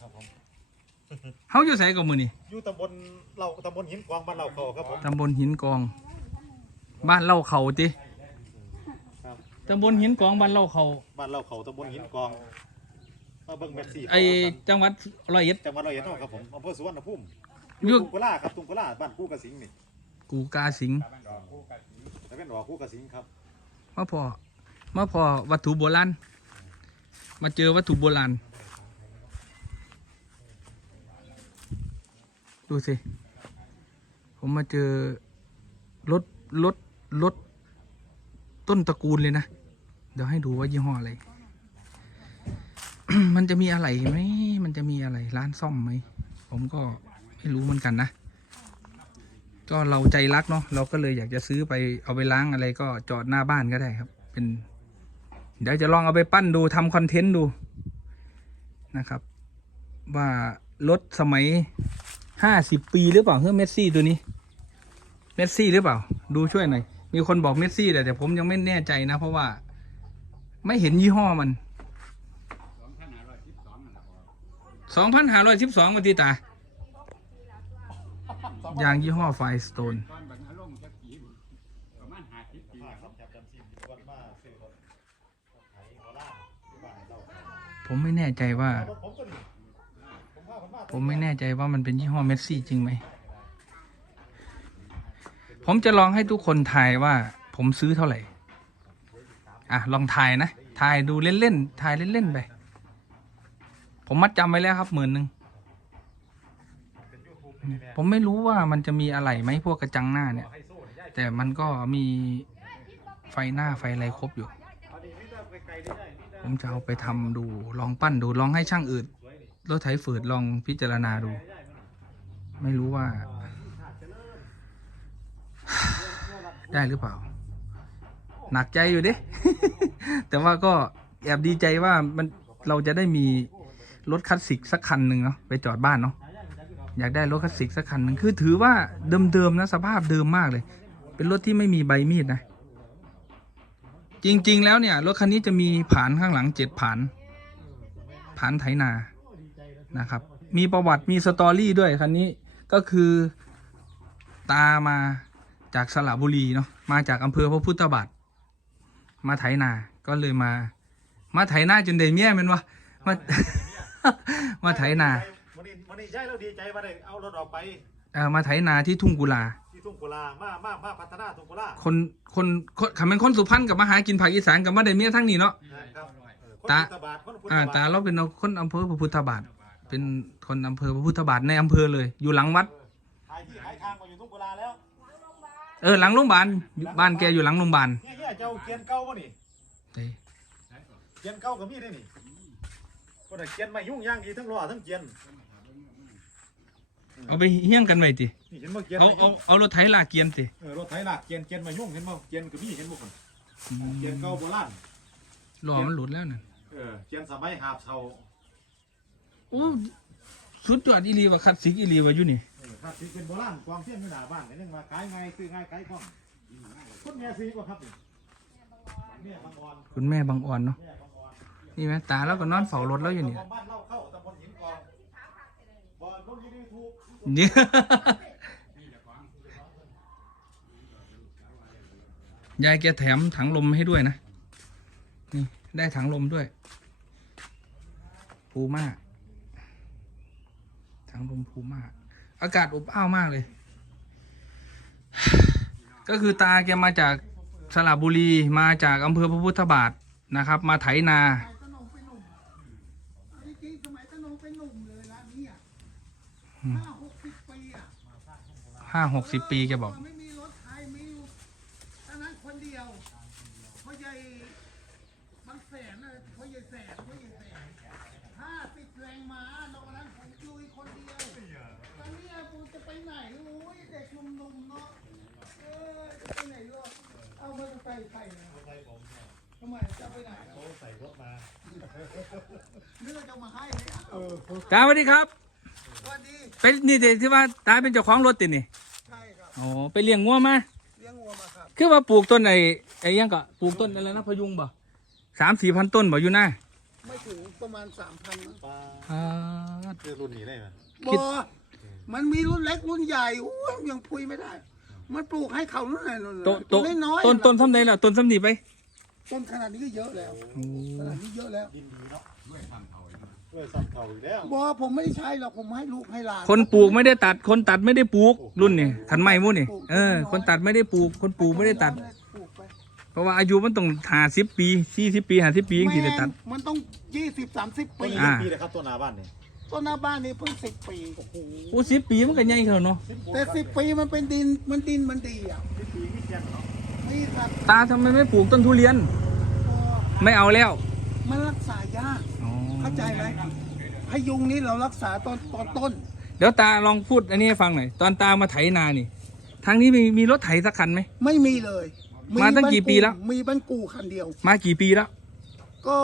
ครับผมเฮาอยู่ไสกับมือนี่อยู่ตำบลเราตำบลหินกวางบ้านเราเขาครับผมตำบลหินกอง บ้านเล่าเขาติครับตำบลหินกองบ้านเล่าเขาบ้านเราเขาตำบลหินกวา งมาเบิ่งแมปซี่ไอจังหวัดร้อยเอ็ด จังหวัดร้อยเอ็ดเนาะครับผมอำเภอสุวรรณภูมิอยู่ ตุงกุลาครับตุงกุลาบ้านกู้กระสิงนี่กูกาสิงแล้วเป็นหอกู้กระสิงครับมาพอมาพอวัตถุโบราณมาเจอวัตถุโบราณดูสิ ผมมาเจอรถรถรถต้นตระกูลเลยนะ เดี๋ยวให้ดูว่ายี่ห้ออะไร มันจะมีอะไรไหมมันจะมีอะไรร้านซ่อมไหม ผมก็ไม่รู้เหมือนกันนะ ก็เราใจรักเนาะเราก็เลยอยากจะซื้อไปเอาไปล้างอะไรก็จอดหน้าบ้านก็ได้ครับ เป็น เดี๋ยวจะลองเอาไปปั้นดูทำคอนเทนต์ดูนะครับ ว่ารถสมัยห้าสิบปีหรือเปล่าเฮ้ยเมสซี่ตัวนี้เมสซี่หรือเปล่า ดูช่วยหน่อยมีคนบอกเมสซี่แต่แต่ผมยังไม่แน่ใจนะ เพราะว่า ไม่เห็นยี่ห้อมัน สองพันห้าร้อยสิบสองมาตีตา ยางยี่ห้อไฟสโตน ผมไม่แน่ใจว่าผมตัวนี้ผมพาคนมาผมไม่แน่ใจว่ามันเป็นยี่ห้อเมสซี่จริงไหม ผมจะลองให้ทุกคนทายว่า ผมซื้อเท่าไหร่ อะ ลองทายนะ ทายดูเล่นๆ ทายเล่นๆ ไป ผมมัดจำไว้แล้วครับหมื่นหนึ่งผมไม่รู้ว่ามันจะมีอะไรไหมพวกกระจังหน้าเนี่ย แต่มันก็มีไฟหน้าไฟอะไรครบอยู่ ผมจะเอาไปทำดูลองปั้นดูลองให้ช่างอืดสวยนี่รถไถฝืดลองพิจารณาดู ไม่รู้ว่า ได้หรือเปล่า หนักใจอยู่เด้แต่ว่าก็แอบดีใจว่ามันเราจะได้มี รถคลาสสิกสักคันหนึ่งเนาะไปจอดบ้านเนาะอยากได้รถคลาสสิกสักคันหนึ่งคือถือว่าเดิมๆนะสภาพเดิมมากเลย เป็นรถที่ไม่มีใบมีดนะ จริง ๆ แล้วเนี่ยรถคันนี้จะมีผานข้างหลังเจ็ดผานผานไถนานะครับ มีประวัติมีสตอรี่ด้วยคันนี้ก็คือตามาจากสระบุรีเนาะมาจากอำเภอพระพุทธบาทมาไถนาก็เลยมา มาไถนาจนได้เมียมันวะมา มาไถนาวันนี้วันนี้ย้ายเราดีใจว่าได้เอารถออกไปเอ่อมาไถนาที่ทุ่งกุลา ที่ทุ่งกุลามามามาพัฒนาทุ่งกุลาคนคนคนคำเป็นคนสุพรรณกับมาหากินภาคอีสานกับมาได้เมียทั้งนี้เนาะนะครับเออคนตาพุทธบาทคนพุทธอ่าบาท ตาเราเป็นคนอำเภอพระพุทธบาท เป็นคนอำเภอพระพุทธบาทในอำเภอเลย อยู่หลังวัด ขายที่ขายทางมาอยู่ทุ่งกุลาแล้วเออหลังโรงพยาบาลอยู่บ้านแกอยู่หลังโรงพยาบาลเนี่ยเนี่ยเจ้าเกียนเก่าป่ะนี่เอ้ยเกียนเก่ากับมีได้นี่ ก็ได้เกียนไม่ยุ่งยากดีทั้งล้อทั้งเกียนเอาไปเฮี้ยงกันไว้ตินี่เห็นบ่เกียนเอาไม่เอายุ่งเอารถไถลากเกียนติเออรถไถลากเกียนเกียนไม่ยุ่งเห็นบ่เกียนกับมีเห็นบ่คนเกียนเก่าโบราณล้อมันหลุดแล้วน่ะเออเกียนสมัยหาบเซาโอ้สุดยอดอีหลีว่าคัดสิกอีหลีว่าอยู่นี่เออถ้าสิเป็นโบราณความเที่ยงอยู่หน้าบ้านนี่นึงว่าขายง่ายซื้อง่ายขายคล่องคนแม่ซื้อบ่ครับนี่แม่บางอ่อนคุณแม่บางอ่อนเนาะ แม่บางอ่อ นนี่ไหมตาแล้วก็นอนเฝ้ารถแล้วอยู่นี่บ้านเล่าเข้าตำบลหินกองบ่อนลงยูทูบเนี่ยยายแกแถมถังลมให้ด้วยนะ นี่ ได้ถังลมด้วยพูม่าถังลมพูม่าอากาศอบอ้าวมากเลย ก็คือตาแกมาจากสระบุรีมาจากอำเภอพระพุทธบาทนะครับ มาไถนา ตะนงเป็นหนุ่มจริงๆสมัยตะนงเป็นหนุ่มเลยร้านนี้อะ อืม ห้าหกสิบปีอะ ห้าหกสิบปีแกบอก ไม่มีรถไทยไม่มีตอนนั้นคนเดียวพ่อใหญ่บางแสนนะพ่อใหญ่แสนพ่อใหญ่แสนห้าสิบแรงม้านอกนั้นผมลุยคนเดียวตอนเนี้ยกูจะไปไหนโอ้ยเด็กหนุ่มๆเนาะเออจะไปไหนหรอเอามาใส่ไข่นะใส่ผมเนี่ยทำไมจะไปไหนเขาใส่รถมาเลือกจะมาให้เลยอะเออตาสวัสดีครับ สวัสดีเป็นนี่เด็ที่ว่าตาเป็นเจ้าของรถตินี่ใช่ครับอ๋อไปเลี้ยงงัวมาเลี้ยงวัวมาครับคือว่าปลูกต้นไอ้ไอ้ยังก็ปลูกต้นอะไรนะพะยุงบ่สามสี่พันต้นบ่อยู่หน้าไม่ถึงประมาณสามพันปลาอ่าคือรุ่นนี้ได้ไหมบอมันมีรุ่นเล็กรุ่นใหญ่อู้ยยังพุยไม่ได้ มันปลูกให้เขารุ่นไหนนู่นโตโตต้นน้อยๆต้นต้นทำไดล่ะต้นสำนีไปต้นขนาดนี้ก็เยอะแล้วขนาดนี้เยอะแล้วดินดีเนาะด้วยซ้ำเท่า อีกด้วยซ้ำเท่าอีกแล้วบอผมไม่ได้ใช้หรอกผมให้ลูกให้หลานคนปลูกไม่ได้ตัด คนตัดไม่ได้ปลูก รุ่นนี่ขันไม้มุ่นนี่เออคนตัดไม่ได้ปลูก คนปลูกไม่ได้ตัด ปลูกไปเพราะว่าอายุมันต้องหาสิบปีสี่สิบปีหาสิบปียังสิได้ตัด แม่งมันต้องยี่สิบสามสิบต้ปีนอ่านี้ปีเลยครับต้นหนาบ้านนี่ต้นหน้าบ้านนี่เพิ่งสิบปีโอ้สิบปีมันก็ใหญ่เท่าเนาะแต่สิบปีมันเป็นดินมันดินมันดีอะสิบปีมีเพียงเนาะนี่ครับตาทำไมไม่ปลูกต้นทุเรียนพอไม่เอาแล้วมันรักษายากอ๋อ เข้าใจไหมพยุงนี้เรารักษาตอนตอนต้น เดี๋ยวตาลองพูดอันนี้ให้ฟังหน่อย ตอนตามาไถนานี่ ทางนี้มีมีรถไถสักคันไหม ไม่มีเลยมาตั้งกี่ปีแล้ว มีบ้านกูคันเดียว มากี่ปีแล้ว ก็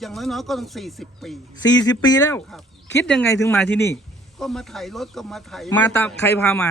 อย่างน้อยๆก็ต้องสี่สิบปีสี่สิบปีแล้ว ครับ คิดยังไงถึงมาที่นี่ ก็มาไถรถก็มาไถมาตามใครพามา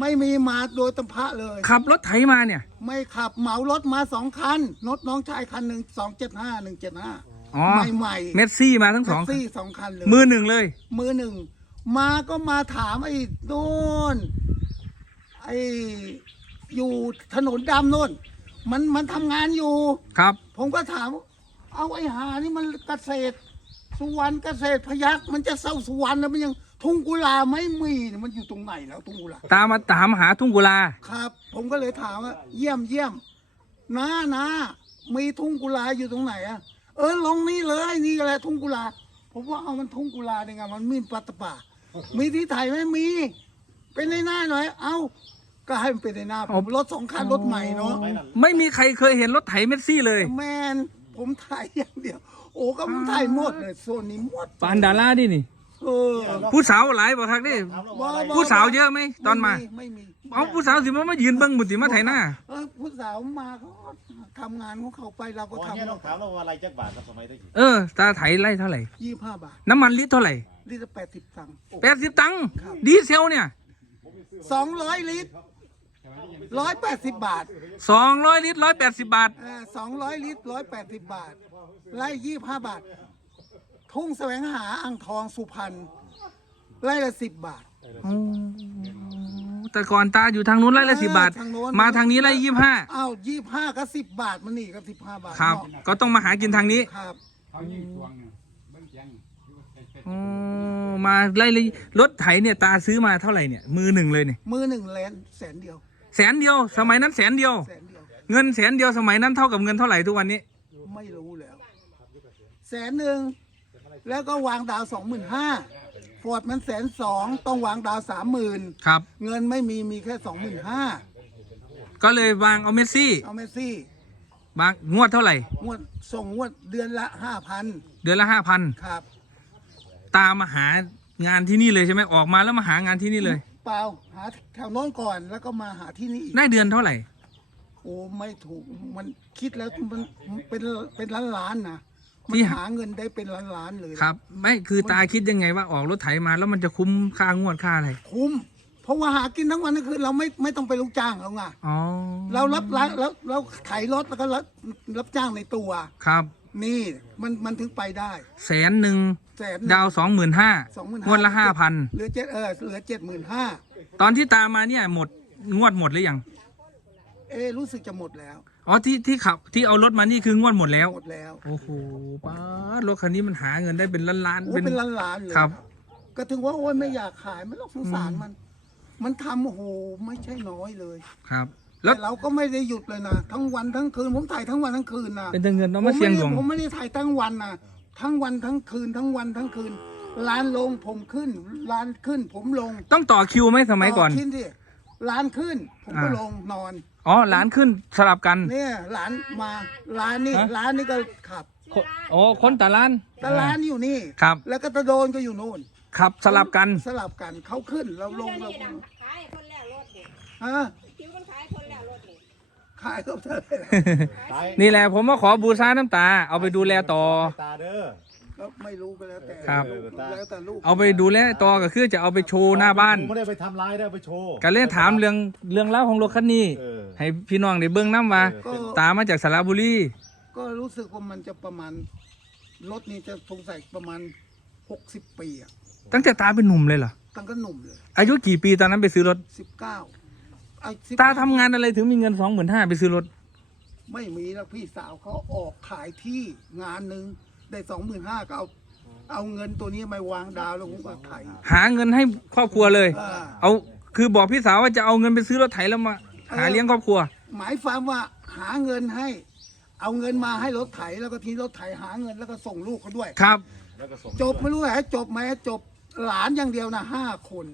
ไม่มีมาโดยตำพะเลย ขับรถไถมาเนี่ย ไม่ขับเหมารถมาสองคันรถน้องชายคันหนึ่งสองเจ็ดห้าหนึ่งเจ็ดห้า อ๋อใหม่ๆเมสซี่มาทั้งสองแท็กซี่สองคันเลยมือหนึ่งเลย มือหนึ่งมาก็มาถามไอ้โน่นไอ้อยู่ถนนดำโน่นมันมันทำงานอยู่ ครับ ผมก็ถาม เอาไอ้หานี่มันเกษตร สุวรรณเกษตรพยักมันจะเศร้าสุวรรณแล้วมันยังทุ่งกุลาไม่มีเนี่ยมันอยู่ตรงไหนแล้วทุ่งกุลาตามมาตามหาทุ่งกุลาครับ ผมก็เลยถามว่าเยี่ยมเยี่ยมน้านามีทุ่งกุลาอยู่ตรงไหนอะ เออลงนี่เลยนี่แหละทุ่งกุลาผมว่าเอามันทุ่งกุลาได้ไงมันมีปัตตป่า มีที่ไทยไหมมี เป็นในหน้าหน่อย เอาก็ให้มันเป็นในหน้าผมรถสองคันรถใหม่เนาะไปนั่นไม่มีใครเคยเห็นรถไถเมสซี่เลย แมนผมถ่ายอย่างเดียว โอ้ก็ผมถ่ายหมดเลยโซนนี้หมดปานดาราดินี่เออผู้สาวหลายบ่ครับนี่ถามเราบ่ว่าอะไรบ่ผู้สาวเยอะไหมตอนมาไม่มีเอาผู้สาวสิมามายืนเบิ้งบุติมาไถหน้าเออผู้สาวมาเขาก็ ทำงานของเขาไปเราก็อ๋อทำเนี่ยต้องถามเราว่าอะไรจักบาทครับสมัยตะกี้เออ ตาไถไล่เท่าไหร่ ยี่ห้าบาทน้ำมันลิตรเท่าไหร่ลิตรแปดสิบตังค์แปดสิบตังค์ดีเซลเนี่ยสองร้อยลิตรร้อยแปดสิบบาทสองร้อยลิตรร้อยแปดสิบบาท สองร้อยลิตรร้อยแปดสิบบาท ไล่ยี่ห้าบาท ทุ่งแสวงหาอ่างทองสุพรรณไล่ละสิบบาท แต่ก่อนตาอยู่ทางนู้นไร่ละสิบบาท ทางโน้น มาทางนี้ไร่ยี่ห้าอ้าวยี่ห้าก็สิบบาทมันนี่ก็สิบห้าบาทครับ เนาะก็ต้องมาหากินทางนี้ครับอ๋อมาไล่เลยรถไถเนี่ยตาซื้อมาเท่าไหร่เนี่ยมือหนึ่งเลยเนี่ยมือหนึ่งแลนแสนเดียวแสนเดียว สมัยนั้นแสนเดียว แสนเดียว เงินแสนเดียวสมัยนั้นเท่ากับเงินเท่าไหร่ทุกวันนี้ ไม่รู้แล้ว แสนหนึ่งแล้วก็วางดาวสองหมื่นห้า ฟอร์ดมันแสนสองต้องวางดาวสามหมื่นครับ เงินไม่มีมีแค่สองหมื่นห้าก็เลยวางเอาเมสซี่เอาเมสซี่บางงวดเท่าไหร่ งวดส่งงวดเดือนละห้าพันเดือนละห้าพันครับ ตามมาหางานที่นี่เลยใช่ไหมออกมาแล้วมาหางานที่นี่เลย เปล่าหาแถวโน้นก่อนแล้วก็มาหาที่นี่อีกได้เดือนเท่าไหร่ โอ้ไม่ถูกมันคิดแล้วมันเป็นเป็นล้านล้านๆนะ มัที่นหาหาเงินได้เป็นล้านล้านๆเลยครับ ไม่คือตาคิดยังไงว่าออกรถไถมาแล้วมันจะคุ้มค่างวดค่าอะไร คุ้ม เพราะว่าหากินทั้งวันทั้งคืนเราไม่ไม่ต้องไปลูกจ้างแล้วไงอ๋อเรารับร้านแล้วเราไถรถแล้วก็รับรับจ้างในตัว ครับ นี่มันมันถึงไปได้ แสนหนึ่งแสนดาวสองหมื่นห้าสองหมื่นงวดละห้าพันเหลือเจ็ดเออเหลือเจ็ดหมื่นห้าตอนที่ตามมาเนี่ยหมดงวดหมดหรือยัง เอะรู้สึกจะหมดแล้ว อ๋อที่ที่ขับที่เอารถมานี่คืองวดหมดแล้ว หมดแล้วโอ้โหป้ารถคันนี้มันหาเงินได้เป็นล้านล้าน โอ้ๆเป็นเป็นล้านล้านๆเลยครับ ก็ถึงว่าโอ้ยไม่อยากขายไม่ต้องสงสารมัน มันทำโอ้โหไม่ใช่น้อยเลยครับ แล้วแต่เราก็ไม่ได้หยุดเลยนะทั้งวันทั้งคืนผมถ่ายทั้งวันทั้งคืนนะเป็นแต่เงินเอามาเสี่ยงดวงผมไม่ได้ถ่ายทั้งวันนะทั้งวันทั้งคืนทั้งวันทั้งคืนร้านลงผมขึ้นร้านขึ้น ผมลงต้องต่อคิวไหมสมัยก่อนชิ้นดิร้านขึ้น ผมก็อ่า ลงนอน อ๋อหลานขึ้นสลับกัน เนี่ยร้านมาร้านนี่ฮะ ร้านนี่ก็ขับคนโอ้คนแต่ร้าน แต่ร้านอยู่นี่ ครับ แล้วก็ตะโดนก็อยู่โน่นขับสลับกัน สลับกันเขาขึ้นเราลงเรานี่นะขายคนแล้วรถนี่ฮะคิวมันขายคนแล้วรถนี่ขายเขาเท่าไหร่ตายนี่แหละผมมาขอบูชาน้ำตา เอาไปดูแลต่อ ตาเด้อ ก็ไม่รู้ก็แล้วแต่ครับลูกแล้วแต่ลูกเอาไปดูแลต่อก็คือจะเอาไปโชว์หน้าบ้าน ไม่ได้ไปทำร้ายได้ไปโชว์ก็เลยถามเรื่องเรื่องเล่าวของรถคันนี้ เออ ให้พี่น้องได้เบิ่งน้ำว่าเออตามมาจากสระบุรีก็รู้สึกว่ามันจะประมาณรถนี้จะสงสัยประมาณหกสิบปีอะตั้งแต่ตาเป็นหนุ่มเลยเหรอตั้งก็หนุ่มเลยอายุกี่ปีตอนนั้นไปซื้อรถ สิบเก้าไอ้สิบตาทำงานอะไรถึงมีเงินสองหมื่นห้าไปซื้อรถ ไม่มีแล้วพี่สาวเขาออกขายที่งานหนึ่ง ได้สองหมื่นห้าก็เอาเอาเงินตัวนี้มาวางดาวแล้วผมก็ไถหาเงินให้ครอบครัวเลย อ่า เอาคือบอกพี่สาวว่าจะเอาเงินไปซื้อรถไถแล้วมาหาเลี้ยงครอบครัว หมายความว่าหาเงินให้ เอาเงินมาให้รถไถแล้วก็ทีรถไถหาเงินแล้วก็ส่งลูกเขาด้วย ครับแล้วก็ส่งจบไม่รู้ให้จบไหมจบหลานอย่างเดียวนะห้าคน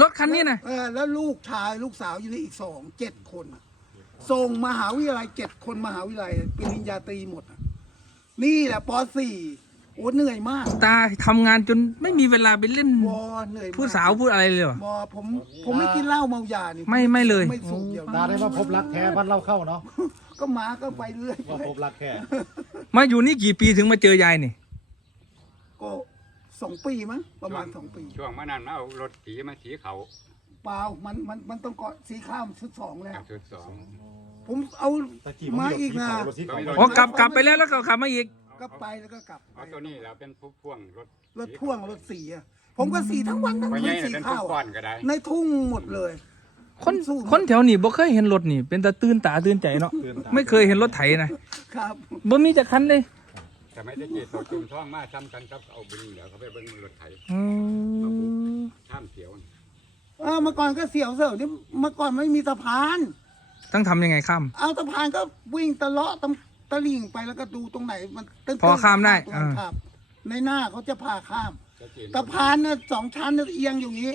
รถคันนี้นะเออแล้วลูกชายลูกสาวอยู่นี่อีกสองเจ็ดคน ส่งมหาวิทยาลัยเจ็ดคนมหาวิทยาลัยปริญญาตรีหมดอะ นี่แหละปสี่โอ้เหนื่อยมากตาทำงานจนไม่มีเวลาไปเล่นวอเหนื่อยมกผู้สาวพูดอะไรเลยเหรอบอผมผมไม่กินเหล้าเมายานี่ไม่ไม่เลย ไม่สูบเดียวตาได้มาพบรักแท้บ้านเราเข้าเนาะก็มาก็ไปเรื่อยว่าพบรักแท้มาอยู่นี่กี่ปีถึงมาเจอยายนี่ ก็สองปีมั้งประมาณสองปี ช่วงเมื่อนั้นเอารถสีมาสีเขาเปล่ามันมันมันต้องเกาะสีข้ามชุดสองแล้ว จุดสอง ผมเอาตะกี้มาอีกนะรถสีขาว อ๋อกลับกลับไปแล้วแล้วก็ขับมาอีก ก็ไปแล้วก็กลับไปเอาตัวนี้เราเป็นผู้พ่วงรถรถพ่วงรถสีอะผมก็สีทั้งวันทั้งไปคืใหญ่นสีเป็นผู้ข้าวก้ออะนก็ได้ ในทุ่งหมดเลยคนคนแถวนี้บ่เคยเห็นรถนี่ เป็นตาตื่นตาตื่นใจเนาะไม่เคยเห็นรถไถนะครับ บ่มีจักคันเลยแต่ไม่ได้เกีดตัวจุ่มท้องมาซ้ำกันครับเอาบึงเดี๋ยวเขาไปเบิ้งรถไถอืมข้ามเขียว เออเมื่อก่อนก็เสียวเสียวนี่เมื่อก่อนไม่มีสะพาน ต้องทำยังไงข้าม เอาสะพานก็วิ่งตะเลาะตะตะลิ่งไปแล้วก็ดูตรงไหนมันตื้นๆพอข้ามได้ตรงนั้นอ่า ครับ ในหน้าเขาจะพาข้ามจะเกีดสะพานน่ะสองชั้นน่ะเอียงอย่างนี้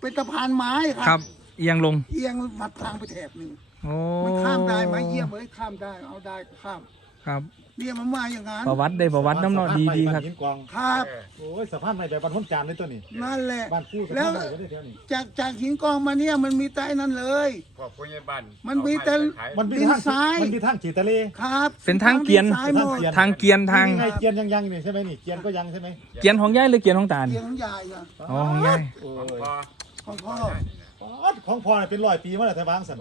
เป็นสะพานไม้คครัรับเอียงลงเอียงมาทางไปแถบหนึ่งโอ้มันข้ามได้ไหมเยี่ยมเลยข้ามได้เอาได้ก็ข้าม ครับ เนี่ยมันมาอย่างนั้นประวัติได้ประวัติน้ำเนาะดีดีครับหินกองครับ โอ้ยสะพานไม่แบบบ้านพ้นจานเลยตัวนี้นั่นแหละ บ้านคู่สะแล้พาวนไม่ได้แถวนี้ จากจากหินกองมาเนี่ยมันมีแต่นั่นเลย พวกผู้ใหญ่บ้านมันมีแต่มันมีดินทางทราย มันมีทางขีดทะเล ครับเป็นทางเกียน ซ้ายหมดทางเกียนทาง นี่ไงเกียนยังยังนี่ใช่ไหมนี่เกียนก็ยังใช่ไหมเกียนของยายหรือเกียนของตาเกีนี่ยนของยายอะอ๋อของยายโอ้ของยพ่อของพ่อ ป๊อดของพ่อน่ะเป็นร้อยปีมาแล้วแต่บางสัน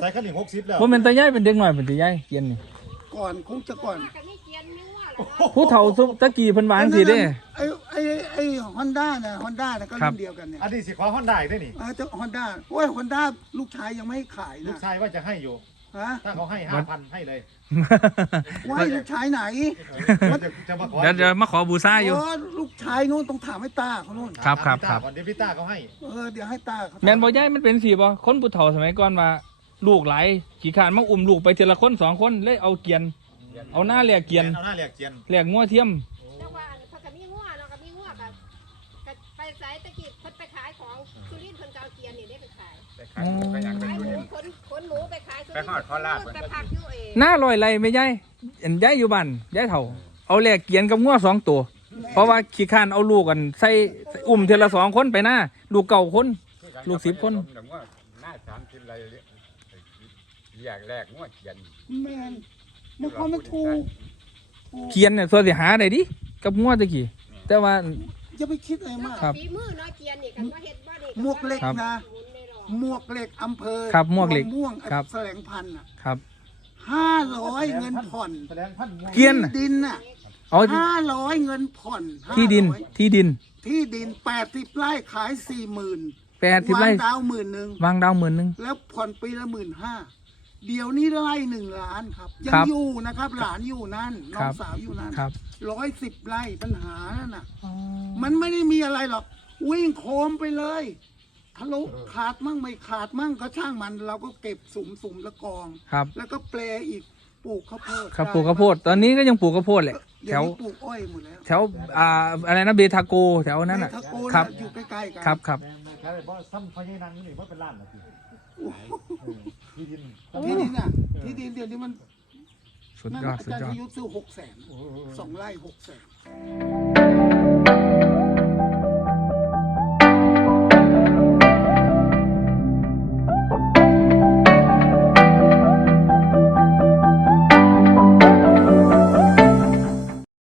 ใส่ขั้นหนึ่งหกสิบแล้ว ว่าเป็นตายายเป็นเด็กหน่อยเป็นตายายเกียนนี่ ก่อนคงจะก่อนก็ไม่เกียนไม่ว่าหรอกผู้เฒ่าสุตะกี้เพิ่นวาจังสิเด้ ไอ้ไอ้ไอ้ฮอนด้าน่ะฮอนด้าน่ะก็ครัรุ่บ นเดียวกันเนี่ยอันนี้สิขอฮอนได้ด้วยนี่ อ่าเจ้าฮอนด้าโอ้ยฮอนด้าลูกชายยังไม่ให้ขายลูนะกชายว่าจะให้อยู่ ฮะถ้าเขาให้ห้าพันให้เลยว่าลูกชายไหนว่าจะจะมาขอเดี๋ยวจะมาขอบูซ่าอยู่ โอ้ลูกชายนู้นต้องถามให้ตาเขานู่นครับครับพี่คต้ารับก่อนเดี๋ยวพี่ต้าเขาให้ เออเดี๋ยวให้ตาเขาแมนบ่ยายมันเป็นสิบ่คนผู้เฒ่าสมัยก่อนว่า ลูกหลายขี้ขานมาอุ้มลูกไปทีละคนสองคนเลยเอาเกียน เอาหน้าแลกเกียนเอาหน้าเรียกเกียนแลกงัวเทียมจังว่าอันเขาก็มีงัวเนาะก็มีงัวก็ก็ไปไสตะกี้เพิ่นไปขายของสุรินทร์เพิ่นก็เอาเกียนนี่ได้ไปขายไปขายไปยังไปขายหดูมูดิขนขนหมูไปขายสุไปรินทร์ฮอดโคราชไปพักอยู่เองหน้าลอยไรไม่ยายเห็นยายอยู่บ้านยายเฒ่า เอาแลกเกียนกับงัวสองตัว เพราะว่าขี้ขานเอาลูกกันใส่ใส่อุ้มทีละสองคนไปหน้าลูกเก่าคน ลูกสิบคนแต่ว่าหน้าสามสิบไร เรียกแรกงวดเขียนแมนมันความมันถูกเกียนเนี่ยส่วนสิหาได้ดิกับงัวตะกี้แต่ว่า จะไปคิดอะไรมาก ครับฝีมือเนาะเกียนนี่กันว่าเฮ็ดบ่นี่หมวกเหล็กครับนะหมุนได้หรอกหมวกเหล็กอำเภอครับหมวกเหล็กม่วงครับ แสลงพันธุ์อะครับห้าร้อยเงินผ่อนแสดงพันงวงเกียนที่ดินน่ะเอาห้าร้อยเงินผ่อนที่ดิน500ที่ดินที่ดินแปดสิบไร่ขายสี่หมื่นแปดสิบไร่ดาวหมื่นหนึ่งวางดาวหมื่นหนึ่งแล้วผ่อนปีละหมื่นห้า เดี๋ยวนี้ไร่หนึ่งล้านครับยัคงรับอยู่นะครับ หลานอยู่นั่นน้คอรังบ สาวอยู่นั่นครับร้อยสิบไร่ปัญหานั่นน่ะ มันไม่ได้มีอะไรหรอก วิ่งโคมไปเลยทะลุขาดมั่งไม่ขาดมั่งก็ช่างมันเราก็เก็บสุมสุมๆแล้วกอง ครับแล้วก็แปลอีกปลูกข้าวโพดครับปลูกข้าวโพดตอนนี้ก็ยังปลูกข้าวโพดแหละเดี๋แถยววนี้ปลูกอ้อยหมดแล้วแถวอ่าอะไรนะเบทาโกแถวนั้นอะในทะโกนครับ อยู่ใกล้ๆกันครับครับ แม่แม่แค่เพราะซ้ำพญานังนี่เพราะเป็นล้านนะพี่ เออที่ดินที่ดินอะที่ดินเดี๋ยวนี้มันสุดนั่นยอดอาสุดจารย์ยอดชยุทธซื้อหกแสนโอ้โห สองไร่หกแสน